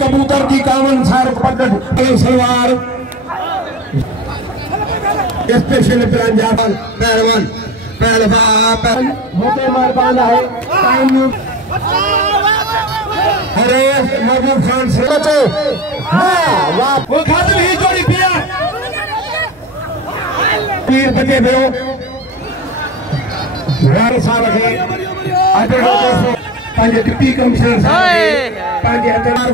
कबूतर की कामन सार सलवार स्पेशल पहलवान पहलवान मोटे मेहरबान है अरे महबूब खान से बचो वो खाते ही जोड़ी पिया पीर बचे भयो घर साहब है आज पांचे डिप्टी कमिश्नर साहब पांचे हथियार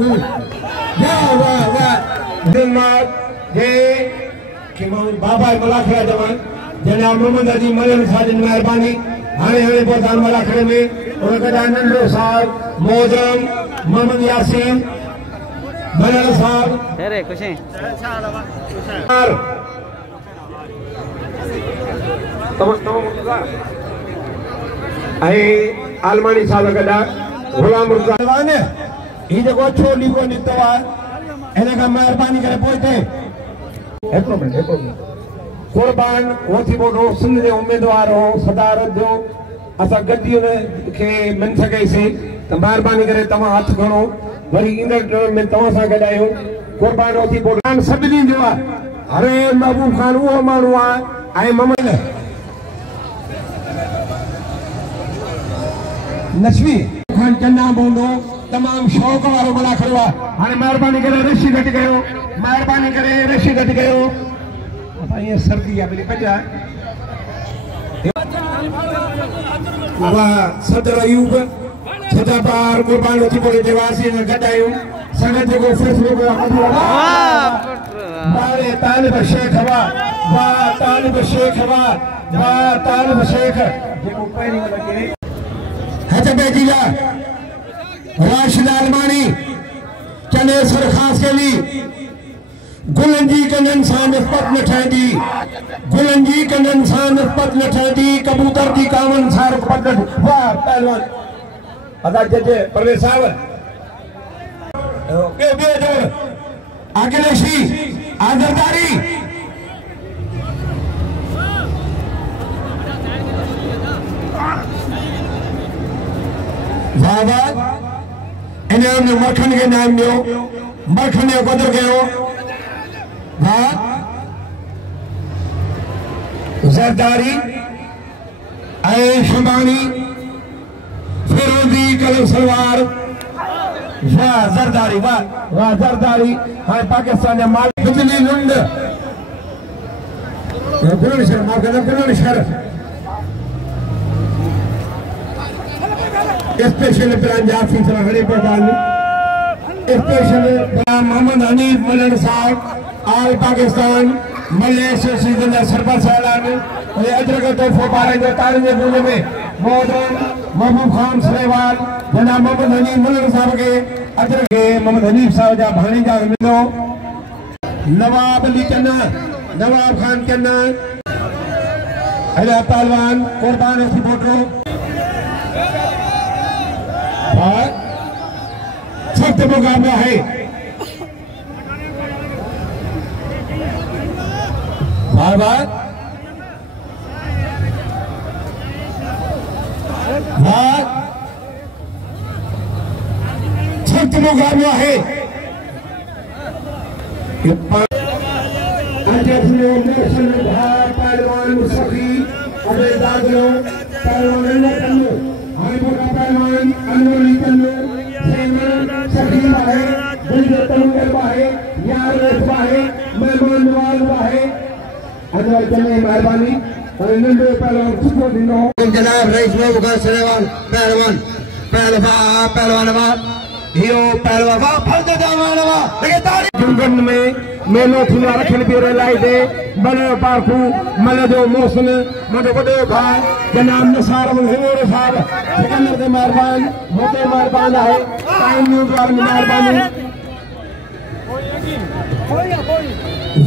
वाह वाह वाह दिलनाथ ये किमान बाबा मलाखड़ा जवान जनाब मोहम्मद अजी मलन साहब मेहरबानी हाने हाने प्रधान मलाखड़े में और कदा नंदो साहब मोहतरम मोहम्मद यासीन मलन साहब तेरे खुश हैं आई आलमानी साहब कदा गुलाम रुज़ान ही जो छोली को नितवा एने का मेहरबानी करे पोइते एक मिनट कुर्बान होती बोलो सिंध के उम्मीदवार हो सदारत जो असा गद्दी के मन सके से तो मेहरबानी करे तमा हाथ खणो वरी इंदर टर्म में तमा सा गडायो कुर्बान होती बोलो सभिनी जो अरे महबूब खान वो मानू आए ममन नशवी खान चन्ना बोलो तमाम शौक वालों बड़ा खड़वा हाने मेहरबानी करे रशी घट गयो मेहरबानी करे रशी घट गयो ये सर्दी है मेरी बजा वाह सदर अयूब सदा पार कुर्बान होती बोले देवासी ने गडायो संगत को फेसबुक पे वाह तालिब शेख वाह तालिब शेख वाह तालिब शेख जेको पहिरी लगे हजबे जिला राशिद आलमानी चने सरखास के लिए गुलंजी कनन सान पत न ठहंदी गुलंजी कनन सान पत न ठहंदी कबूतर की कामन सार पत वाह पहलवान अदा जजे परवेश साहब के जो अखिलेशी आदरदारी वाह वाह इन्हें मक्खन के नाम दियो मक्खन ने बदल गयो जरदारी शबानी फिरोजी कलम सलवार वाह जरदारी वाह जरदारी हाँ पाकिस्तान माल बिजली लुंड शर स्पेशल जाफी हरे प्रधान स्पेशल मोहम्मद हनीफ मलन साहब आल पाकिस्तान मलेशिया सीजन सरपंच सालान और अजरक तोहफो पारे जो तारीख के गुण में मोहतरम महबूब खान सलेवाल जनाब मोहम्मद हनीफ मलन साहब के अजरक के मोहम्मद हनीफ साहब जा भाणी जा मिलो नवाब अली चन्ना नवाब खान चन्ना अरे पहलवान कुर्बान ऐसी फोटो सख्त मुकाबला है बार बार सख्त मुकाबला है पहलवान मुस्तफी अबे दादलो पहलवान पहलवान अनवली तन्नू सखी है दिल तंगर है यार है मेहमान नवाज है अजय चले मेहरबानी और नंदे पहलवान सुखो दिनो जनाब रईस महबूब खान सलेवाल पहलवान पहलवान हियो पहलवान फर्द दामानवा लगे ताली जुंगन में मेलो थुना रखन पियो लाई दे बने पाखू मल जो मौसम मुझे बड़े भाई जनाब निसार हिमोर साहब सिकंदर के मेहरबान मोटे मेहरबान है टाइम न्यूज़ वाले मेहरबानी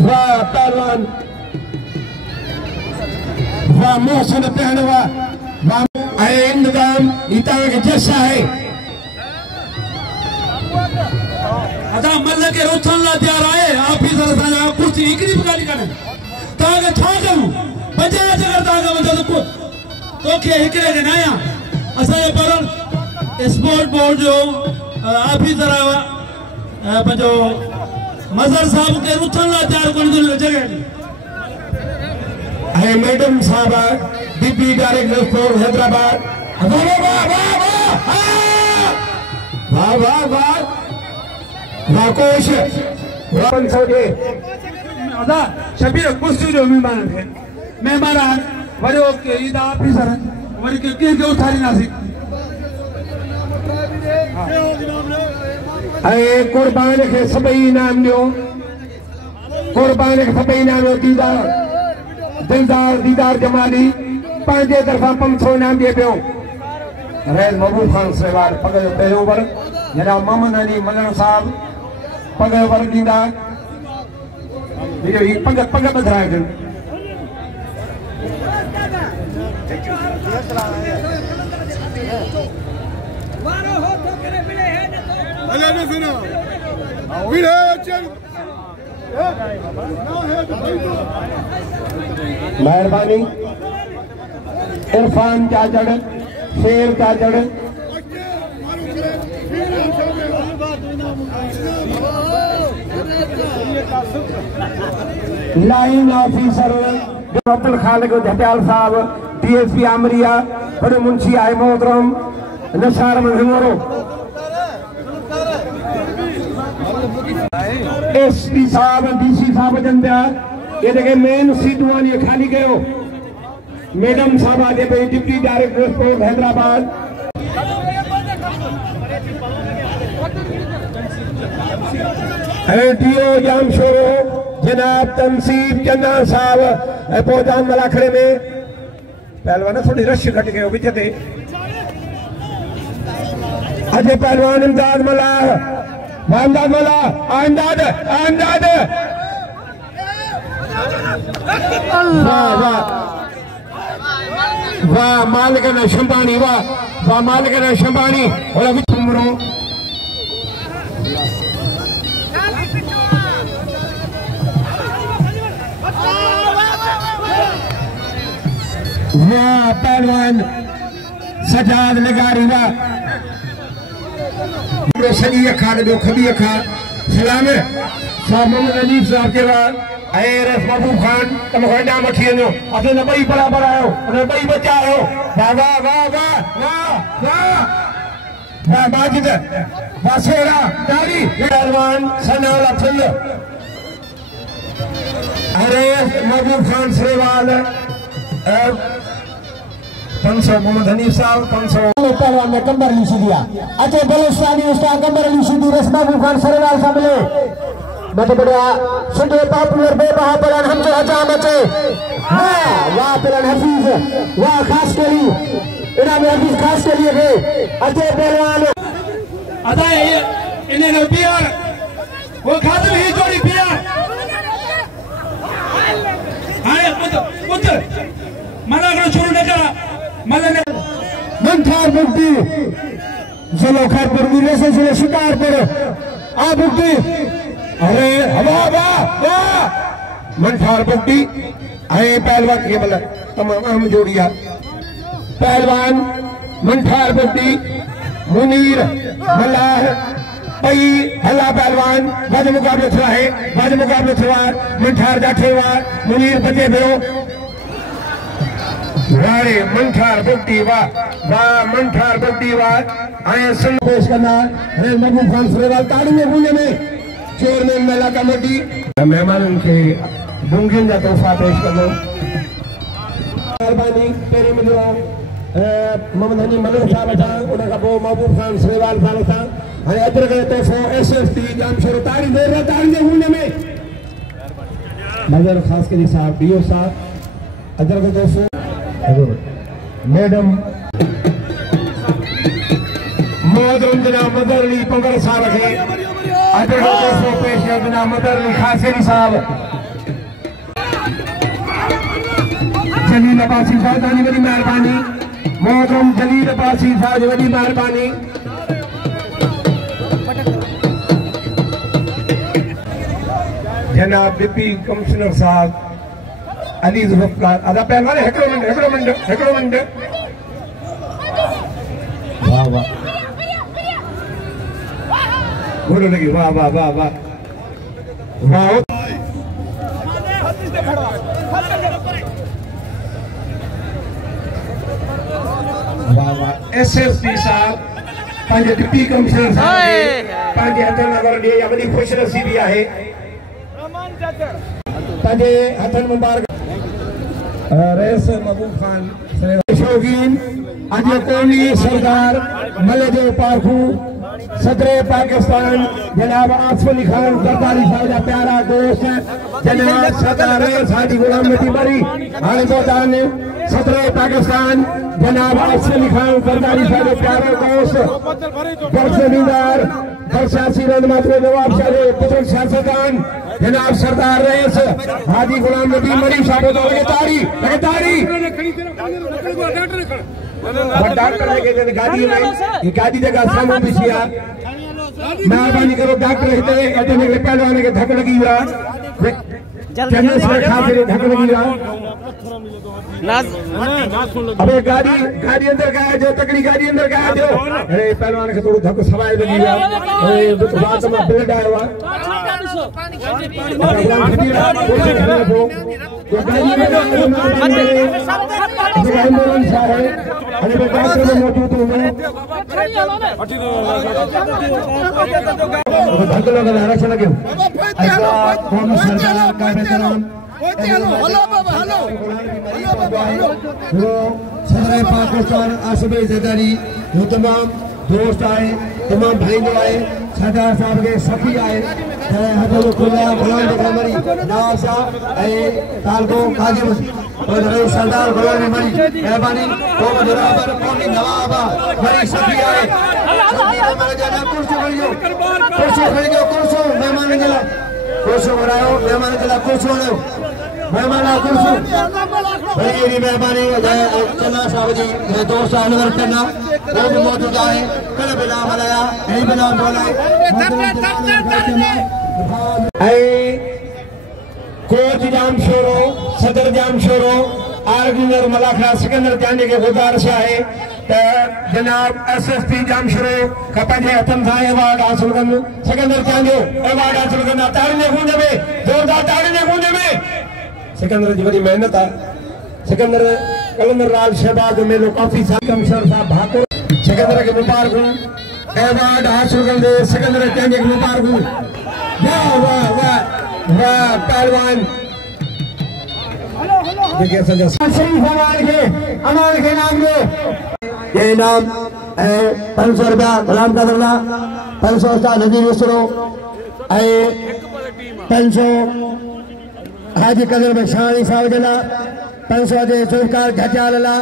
वाह पहलवान वाह मोहसिन पहनवा वाह आए निजाम इता के जैसा है अदा मल्ल के रोथन ला तैयार आए ऑफिसर साजा कुर्सी इकड़ी बगाली करे तागे छा करू बजाज अगर तागे मदद को तो के हिकरे के नया असा परन स्पोर्ट बोर्ड जो ऑफिसर पंहिंजो मज़र साहब के उथण लाइ तयारु करण जगह है मैडम साहब डिप्टी डायरेक्टर फॉर हैदराबाद वाह वाह वाह वाह वाह वाह वाह कोश रावण सोजे अदा शबीर कुर्सी जो मेहमान थे मेहमान वरो के ईदा ऑफिसर वरी के उठारी नासी ऐं कुर्बान के सभई इनाम ॾियो कुर्बान के सभई इनाम ॾींदा दिलदार दीदार जमाली पंहिंजे तरफ़ां 500 इनाम ॾिए पियो रैस महबूब खान सहवाल पग जो पहिरियों वर जनाब मोहम्मद अली मलण साहब पग जो वर ॾींदा वीडियो ही पग ॿधाइजनि मेहरबानी इरफान जाजड़ शेर जाजड़ लाइन ऑफिसर अब्दुल खालिक झटियाल साहब DSP आमरिया बड़े मुंशी आए मोहतरम नसार मंजूरो SP साहब DC साहब जनता ये देखे मेन सीटूं ये खाली करो मैडम साहब आगे पे deputy director sport Hyderabad DO jam sorrow जनाब तनसीब चंदा साहब पौधान मलाखड़े में पहलवान थोड़ी रश घट गयो विच ते अजय पहलवान इमदाद मलाह इमदाद मलाह इमदाद इमदाद वाह वाह वाह मालिक ने शंबानी वाह मालिक ने शंबानी और विच उमरो वाह पहलवान सजाद लगारी वाह सॼी अखा ॾियो खॿी अखा सलाम साहब मोहम्मद अजीब साहब के बाद ARS महबूब खान तुम इनाम वठी वञो असां न ॿई बराबरि आहियो ॿई बचा आहियो वाह वाह वाह वाह वाह वाह वाह माजिद वाह सोरा ताली पहलवान सनाल अफल ARS महबूब खान सेवाल 500 मोहम्मद हनीफ साहब 500 पहलवान ने कंबर अली सीधिया अचे बलुस्तानी उस्ताद कंबर अली सीधी रस्मा खान सरेवाल साहब मिले मत बड़ा सुंदर पॉपुलर बेबहा पलन हम जो हजाम अचे वाह वाह पलन हफीज वाह खास के लिए इनाम हफीज खास के लिए गए अचे पहलवान अदा इन्हें ने पियर वो खातिर ही जोड़ी पियर हाय पुत्र मना करो शुरू न करा मंठार मुक्ति चलो खैरपुर वीरे से चले शिकारपुर आ मुक्ति अरे हवा वाह वाह मंठार मुक्ति आए पहलवान ये बोला तमाम अहम जोड़िया पहलवान मंठार मुक्ति मुनीर मल्लाह पई हल्ला पहलवान बाज मुकाबले थवा है बाज मुकाबले थवा मंठार जाठे वार मुनीर बचे भयो राणे मंठार बुक्ति वाह वाह मंठार बुक्ति वाह आए संग पेश करना है महबूब खान सरेवाल ताड़ी में गूंजे में चेयरमैन मेला कमेटी मेहमानों के बुंगिन का तोहफा पेश करो मेहरबानी तेरी मिलवा मोहम्मद हनी मलूक साहब था उनका वो महबूब खान सरेवाल साहब था है अदर के तोहफा SST जाम शुरू ताड़ी दे रहा ताड़ी में गूंजे में मगर खास के साहब DO साहब अदर के तोहफा मैडम मोहतरम जनाब मदर अली पंगर साहब खे अदर को पेश है जनाब मदर अली खासरी साहब जलील अब्बासी साहब जी वडी मेहरबानी मोहतरम जलील अब्बासी साहब जी वडी मेहरबानी जनाब डिप्टी कमिश्नर साहब अली जुल्फकार अदा पहलवान हिकिड़ो मिनट वाह वाह घोड़ो लगी वाह वाह वाह वाह वाह वाह वाह एसएसपी साहब पंज डिप्टी कमिश्नर साहब पंज हथन नगर ॾे या वॾी खुश नसीबी आहे पंजे हथन मुबारक रईस महबूब खान शौकीन अज कौमी सरदार मलजो पाखू सदर पाकिस्तान जनाब आसिफ अली खान करतारी साहब जा प्यारा दोस्त जनाब सरदार हाजी गुलाम नबी मरी हाणे बोदान सदर पाकिस्तान जनाब आसिफ अली खान करतारी साहब जो प्यारा दोस्त बरसमीदार बरसासी रहनुमा नवाब शाह जो पुत्र सियासतदान जनाब सरदार रईस हाजी गुलाम नबी मरी साहब तो लगातारी डॉक्टर लेके गाड़ी में ये गाड़ी जगह सामने बिछिया मेहरबानी करो डॉक्टर हिते अटने के पहलवान के धक लगी हुआ जल्दी से खातिर धक लगी हुआ अबे गाड़ी अंदर का जो तकड़ी गाड़ी अंदर का जो अरे पहलवान के थोड़ा धक सवाई लगी हुआ अरे बात में ब्लड आया हुआ एम्बुलेंस है अरे डॉक्टर में मौजूद हूं मैं धक लगा आरक्षण लगे ऐसा कौन सरकार का बेहतराम हेलो बाबा हेलो सदर पाकिस्तान आसिफ ज़रदारी वो तमाम दोस्त आए तमाम भाई आए सरदार साहब के सखी आए सरदार गुलाम मरी मेहरबानी कौमी नवाब मरी सखी आए मेहमान मेहमान बड़ी मेहरबानी चन्ना साहब जी दोस्त अनवर चन्ना वो भी मौजूद आए कल बिना मलाया यही बिना बोला कोच जाम शोरो सदर जाम शोरो आर्गनर मलाखा सिकंदर जाने के गुजारिश है जनाब एसएसपी जाम शोरो का पंजे हथन था अवार्ड हासिल कर सिकंदर चांजो अवार्ड हासिल करना ताड़ी ने गूंज में जोरदार ताड़ी ने गूंज में सिकंदर जी बड़ी मेहनत है सिकंदर कलंदर लाल शहबाज मेलो काफी साल कमिश्नर साहब भाको सिकंदर के मुबारक अवार्ड हासिल कर दे सिकंदर चांजे के मुबारक वाह वाह वाह वाह पहलवान देखिए सजा शरीफ अमान के नाम में ये इनाम 500 रुपया गुलाम कदरला 500 का नजीर उसरो 500 हाजी कदर बख्शानी साहब जला 500 जे सरकार घचा लला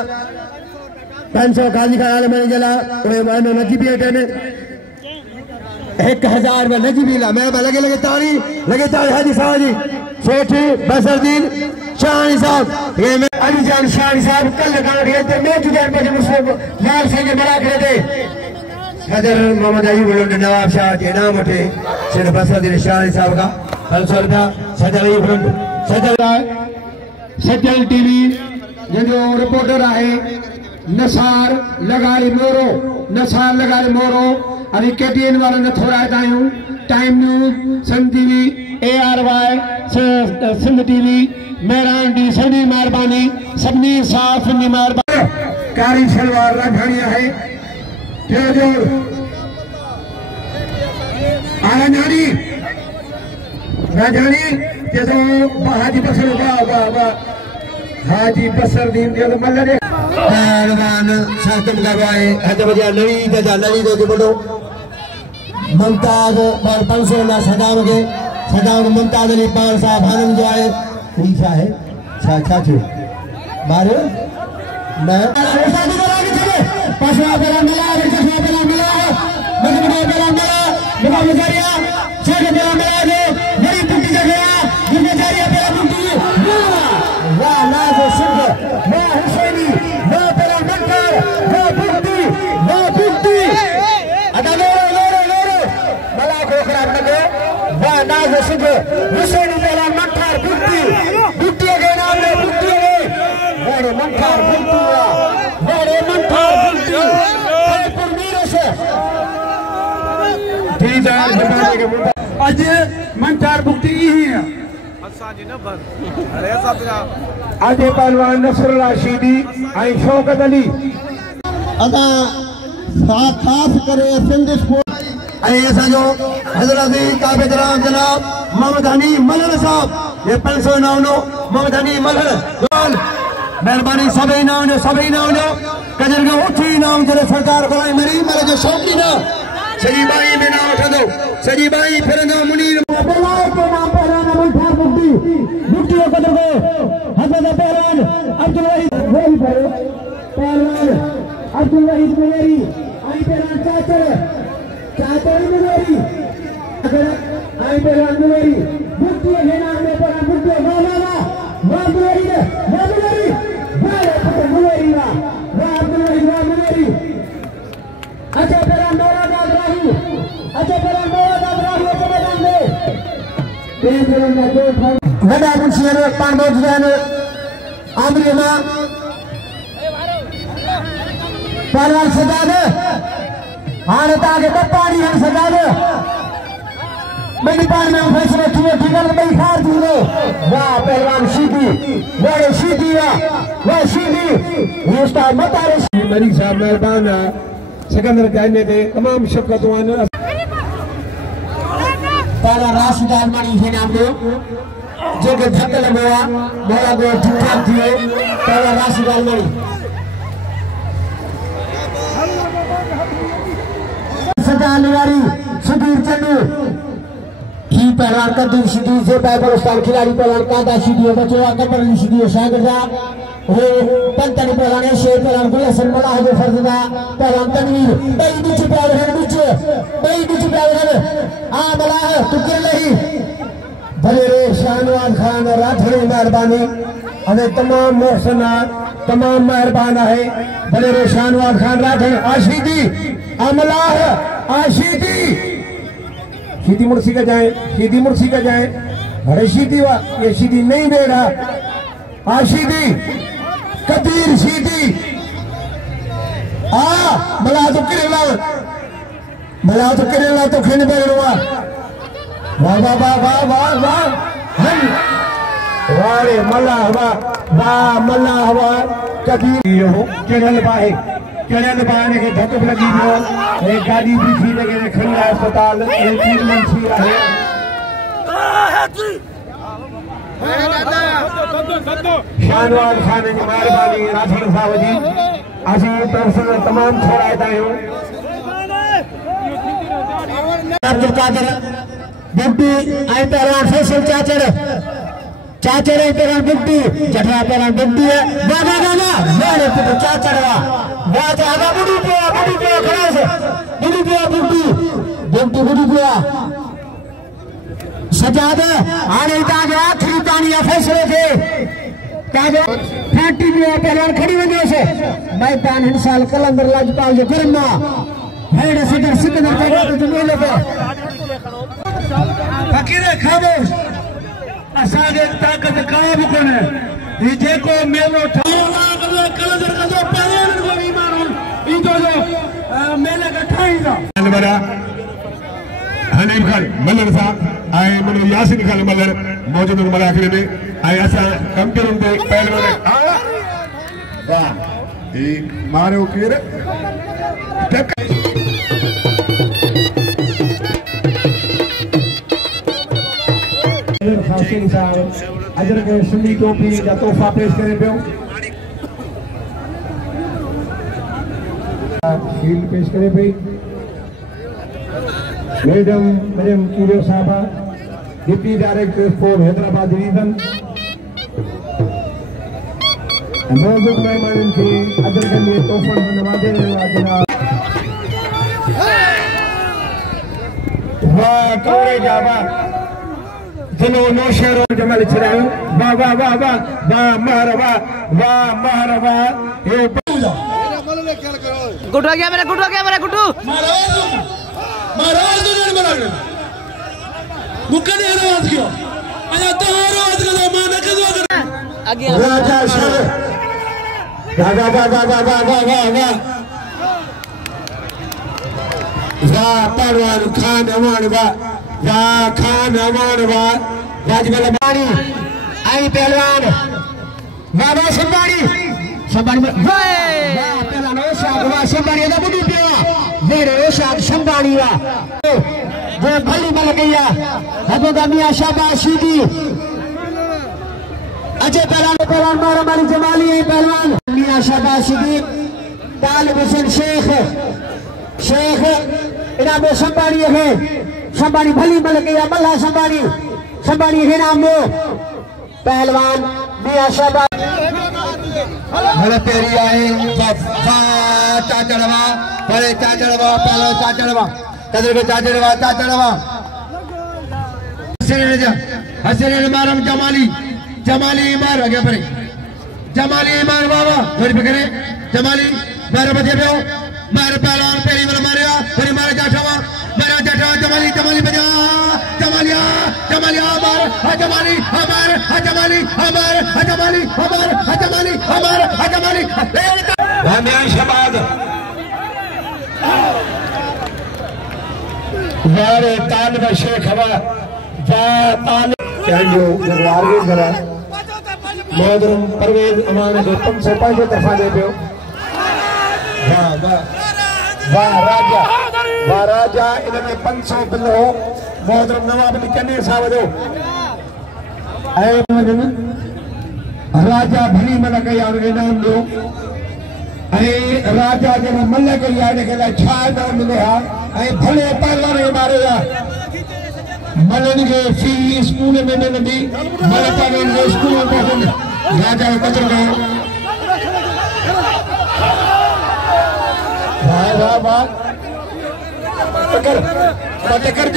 500 काजी का आलम जला ओए मानो नजीबी अटने 1000 में नजीबी ला मैं लगे ताली हाजी साहब जी सेठ बसरदीन शानी साहब ये मैं अली जान शानी साहब कल लगा रहे थे मैं तुझे बजे मुस्लिम लाल सिंह बड़ा करे थे सदर मोहम्मद अयूब नवाब शाह के नाम उठे सेठ बसरदीन शानी साहब का 500 रुपया सदर सजल टीवी जो रिपोर्टर है नसार लगाई मोरो अभी केटीएन वाला न थोड़ा आयूं टाइम न्यूज सन TV ARY Sindh TV Mehran डी सभी मेहरबानी सबनी साफ मेहरबानी कारी सलवार राजधानी है राजधानी जैसे हाजी बसर हाजी बसरदीन जो मल्ल पहलवान शासन करवाए हद बजा नवी दे बोलो मुमताज और 500 ला सदाम मुमताज अली पान साहब आनंद जो आए ईशा है छा मारे मैं पासवा पेला मिला चश्मा पेला मिला मजबूत पेला मिला दुआ गुजारिया छे पेला मिला दे बड़ी टूटी जगह गुजारिया पेला टूटी वाह ना जो सिंह वाह हुसैनी वाह पेला मंकर वाह बुद्धि अदा लोरो मला को खराब लगे वाह ना जो सिंह हुसैनी पेला मंकर बुद्धि के नाम में बुद्धि बड़े मंकर बुद्धि आज मन चार बुकटी ही है आज पहलवान नसरुल्लाह शीदी आई शौकत अली अदा खास करे सिंध स्पोर्ट ऐसा जो हजरत काबेदराम जनाब मोहम्मद हनी मलर साहब ये 599 मोहम्मद हनी मलर मेहरबानी सभी नाम कजर के उठी नाम जरे सरदार बलाई मरी मरे जो शौकी ना सजी बाई में नाम उठा दो सजी बाई फिर ना मुनीर पहलवान के नाम पहलवान अमन खान बुट्टी कदर को हजरत पहलवान अब्दुल वहीद पहलवान अब्दुल वहीद मेरी आई पहलवान चाचर मेरी आई पहलवान मेरी बुट्टी के नाम में पहलवान बुट्टी वाह मेरी अच्छा पहलवान दौरादाद राहू के मैदान में वडा मुंशियर पांडव जान आमरीमा पहलवान सजाद हाने ताके पानी हम सजाद मेरी पान में फैसले किए ठिकाने में खार दिए वाह पहलवान शीदी वाह शीदी ये स्टार मत आ रही मरी साहब मेहरबान सिकंदर कहने दे तमाम शफकतवान पहला राशिद आलमानी है नाम दो जो के धक्का लगवा मोला को ठीक ठाक दिए पहला राशिद आलमानी सजा निवारी सुधीर चंदू ही पहलवान का दूर सीधी से पाकिस्तान खिलाड़ी पहलवान कांदा सीधी बचो अकबर अली सीधी शागिर्दा वो पंतनी पहलवान है शेर पहलवान गुलशन बड़ा है जो फर्जदा पहलवान तनवीर बई नीचे प्यारे आ बला है टुकड़े नहीं भले रे शाहनवाज खान और राठौड़ी मेहरबानी हमें तमाम मोहसना तमाम मेहरबान है भले रे शाहनवाज खान राठौड़ी आशीदी अमला है आशीदी शीदी मुर्सी का जाए अरे शीदी वा ये शीदी नहीं बेड़ा आशीदी कबीर शीदी आ मला तो करेला तो खेने बेड़वा वाह वारे मल्ला हवा कबीर हो केरल बाहे के धक्क लगी हो एक गाड़ी भी थी लगे खड़ी है अस्पताल एक तीन मंशी है शाहनवाज खान की मेहरबानी राठौड़ साहब जी असी तरफ तमाम छोड़ा आयो अब्दुल कादिर बुड्डी आई पहलवान फैसल चाचर आई पहलवान बुड्डी जठरा पहलवान बुड्डी है गाना मेरे पुत्र चाचर वाह ज्यादा बुड्डी पे खड़ा से बुड्डी पे सजाद आने ताज आखिरी तानिया फैसले थे ताज फाटी में पहलवान खड़ी वजह से मैदान हिंसाल कलंदर लाजपाल जो गर्मा हेड सदर सिकंदर का तो मेले पे फकीर खामोश असागे ताकत काब कोने ये जेको मेलो ठावा कलंदर का जो पहलवान को भी मारो इन जो मेले का ठाईदा अलबरा हनीफ खान मल्लर साहब आए मन यासिन खान मल्लर मौजूद मराखले में आए ऐसा कंप्यूटर पे पहलवान वाह एक मारो केर अजर के सुन्नी टोपी या तोहफा पेश करे पियो शील्ड पेश करे पई मैडम कीरो साहबा deputy director sport Hyderabad division मौजूद मेहमान के अजर के लिए तोहफा नवाजे जनाब वाह कौरे जावा जिनो नो शेरो जमल छरायो वाह महरवा ये गुड हो गया मेरा गुड्डू महाराज ने बना मुकने आवाज किया आया तो आवाज का माने के दो आगे राजा सर वाह वाह पहलवान खान अमान वाह खान अमान वाह राजमल संबाड़ी आई पहलवान बाबा संबाड़ी संबाड़ी वाह पहलवान ओशाद वाह संबाड़ी दा बुडी पिया मेरे ओशाद संबाड़ी वाह वो भली मल गया हबो दा मियां शाबाश शीदी अजय पहलवान मारा मारी जमाली है पहलवान मियां शाबाश शीदी तालिब हुसैन शेख इनाम संबाड़ी है संबाड़ी भली मल गया मल्ला संबाड़ी है नाम पहलवान मियां शाबाश बड़े पेरी आए चाचड़वा बड़े चाचड़वा पहले चाचड़वा कदर के चाचड़वा हसन मारम जमाली मार आगे परे जमाली मार बाबा थोड़ी पकड़े जमाली मारे बचे पे मारे पहलवान पेरी वाला मारेगा फिर मारे जाठवा जमाली बजा जमालिया मार जमाली हमें शबाद वारे तालिब शेख हवा जा तालिब चांजो जगवार के जरा मोहतरम परवेज अमान के 505 तरफा दे पियो वाह राजा इनमें 500 बिलो मोहतरम नवाब ने कन्ने साहब जो राजा भली मन के यार इनाम दो राजा जो मल के यार के छा इनाम मिले हा भले पहलवान मारे या मलन के फी स्कूल में नदी मल पहलवान के स्कूल में राजा कचर गए वाह पकड़